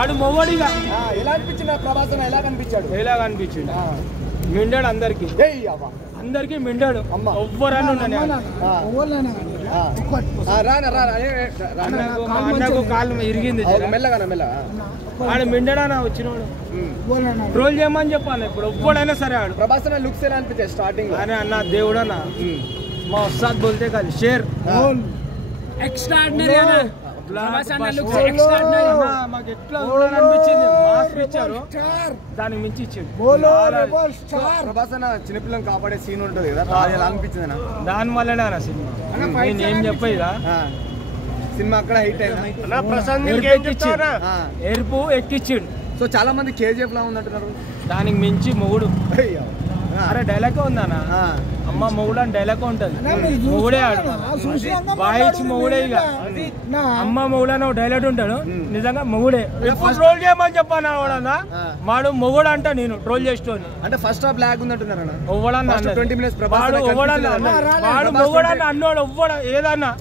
ఆడు మొగోడిగా ఎలా అనిపించింది ప్రభాస్ అన్న? ఎలా కనిపించాడు? ఎలా కనిపించిండు? మిండాడు అందరికి, అందరికి మిండాడు. ఎవ్వరని అన్నకు కాలు ఇరిగింది ఆడ మిండాడా వచ్చినోడు ట్రోల్ చేయమని చెప్పాను. ఇప్పుడు ఎవ్వడైనా సరే ఆడు. ప్రభాస్ అన్న లుక్స్ ఎలా అనిపించాయి స్టార్టింగ్? అనే అన్న దేవుడన్నా మా ఉస్తాద్ బోల్తే కాదు షేర్ ఎక్స్ట్రాడినరీ మాకు ఎట్లా అనిపించింది. మాస్ ఇచ్చారు, దానికి మించి ఇచ్చింది. ప్రభాస్ అన్న చిన్నపిల్లని కాపాడే సీన్ ఉంటుంది కదా, ఎలా అనిపించింది? దాని వల్లనే అన్న సినిమా. నేను ఏం చెప్పేదా, సినిమా అక్కడ హైట్ ఎరుపు ఎక్కిచ్చిండు. సో చాలా మంది కేజీఎఫ్ లా ఉందంటున్నారు. దానికి మించి మొగుడు. అరే డైలాగ్ ఉందన్న, అమ్మ మొగుడు అని డైలాగ్ ఉంటది. మొగుడే ఆడు, వాయిస్ మొగుడే. ఇక అమ్మ మొగుడు అని డైలాగ్ ఉంటాడు. నిజంగా మొగుడే. ఇప్పుడు ట్రోల్ చేయమని చెప్పాను వాడన్నా, వాడు మొగుడు అంట. నేను ట్రోల్ చేస్తోని అంటే ఫస్ట్ హాఫ్ బ్లాక్ ఉన్నట్టున్నారు. వాడు మొగుడని అన్నోడు ఎవ్వడ ఏదన్నా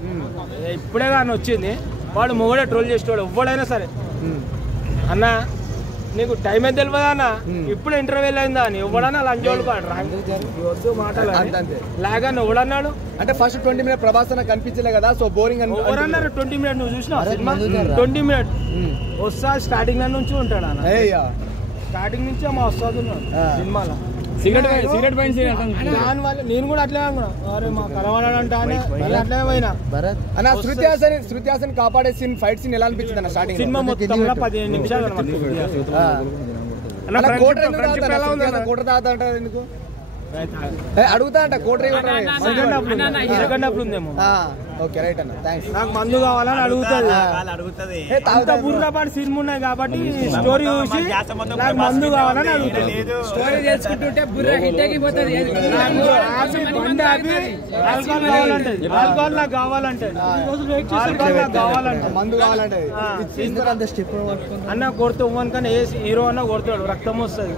ఇప్పుడే కానీ వచ్చింది. వాడు మొగుడే ట్రోల్ చేసేవాడు ఎవ్వడైనా సరే. అన్న నీకు టైం అయితే తెలియదా అన్న, ఇప్పుడు ఇంటర్వ్యూల్ అయిందా అని ఎవడన్నా లంచోళ్ళు వద్దు మాటలు లాగానే ఎవడన్నాడు. అంటే ఫస్ట్ 20 minutes ప్రభాస్ అన్న కనిపించలే కదా, సో బోరింగ్ అని ఎవరన్నారు? 20 minutes నువ్వు చూసినా సినిమా? 20 minutes వస్తా స్టార్టింగ్ నుంచి ఉంటాడు అన్న. స్టార్టింగ్ నుంచి మా వస్తుంది ఉన్నాడు సినిమాలో. సిగరెట్ పైన దాని వల్ల నేను కూడా అట్లే అనుకున్నా. అరే మా కలవాడంట అని అట్లే పోయినా. అన్న శృతి హాసన్ కాపాడే సీన్, ఫైట్ సీన్ ఎలా అనిపించింది అన్న? స్టార్టింగ్ సినిమా మొత్తంలో 15 నిమిషాలు ఎందుకు అడుగుతా అంట కోటరీ ఉందేమో. ఓకే రైట్ అన్న, థాంక్స్. నాకు మందు కావాలని అడుగుతుంది. బుర్రపాటి సినిమా ఉన్నాయి కాబట్టి స్టోరీ చూసి నాకు మందు కావాలని అడుగుతుంది. స్టోరీ తెలుసుకుంటుంటే బుర్ర హిట్ అయిపోతుంది. ఆల్కహాల్ కావాలంటే ఆల్కహాల్ నాకు కావాలంటే మందు కావాలంటే అన్న కొడుతూ కానీ ఏ హీరో అన్న కొడతాడు, రక్తం వస్తుంది.